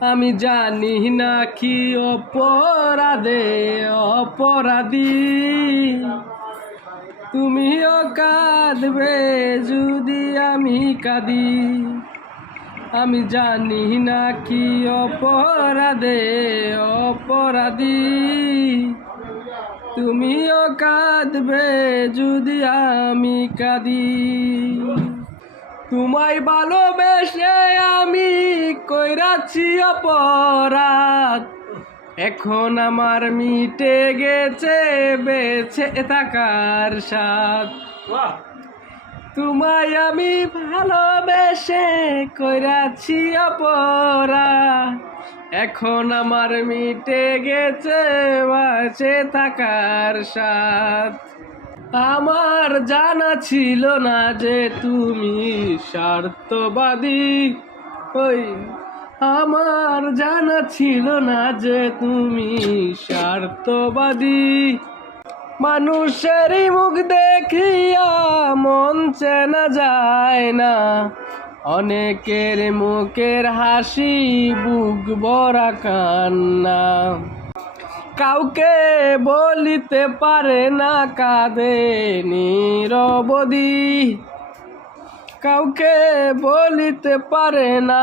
আমি জানি না কি অপরাধে, অপরাধী। তুমিও কাঁদবে যদি আমি কাঁদি। আমি জানি না কি অপরাধে, অপরাধী। তুমিও কাঁদবে যদি আমি কাঁদি। তোমায় ভালোবেসে আমি কইরাছি অপরাধ। এখন আমার মিটে গেছে বেছে থাকার সাথ তোমায় আমি ভালোবেসে কইরাছি অপরাধ। এখন আমার মিটে গেছে বাঁচে থাকার সাথ আমার জানা ছিল না যে তুমি স্বার্থবাদী। ওই, আমার জানা ছিল না যে তুমি স্বার্থবাদী। মানুষেরই মুখ দেখিয়া মন চেনা যায় না। অনেকের মুখের হাসি, বুক ভরা কান্না। কাউকে বলিতে পারে না কাঁদে নিরবধি কাউকে বলিতে পারে না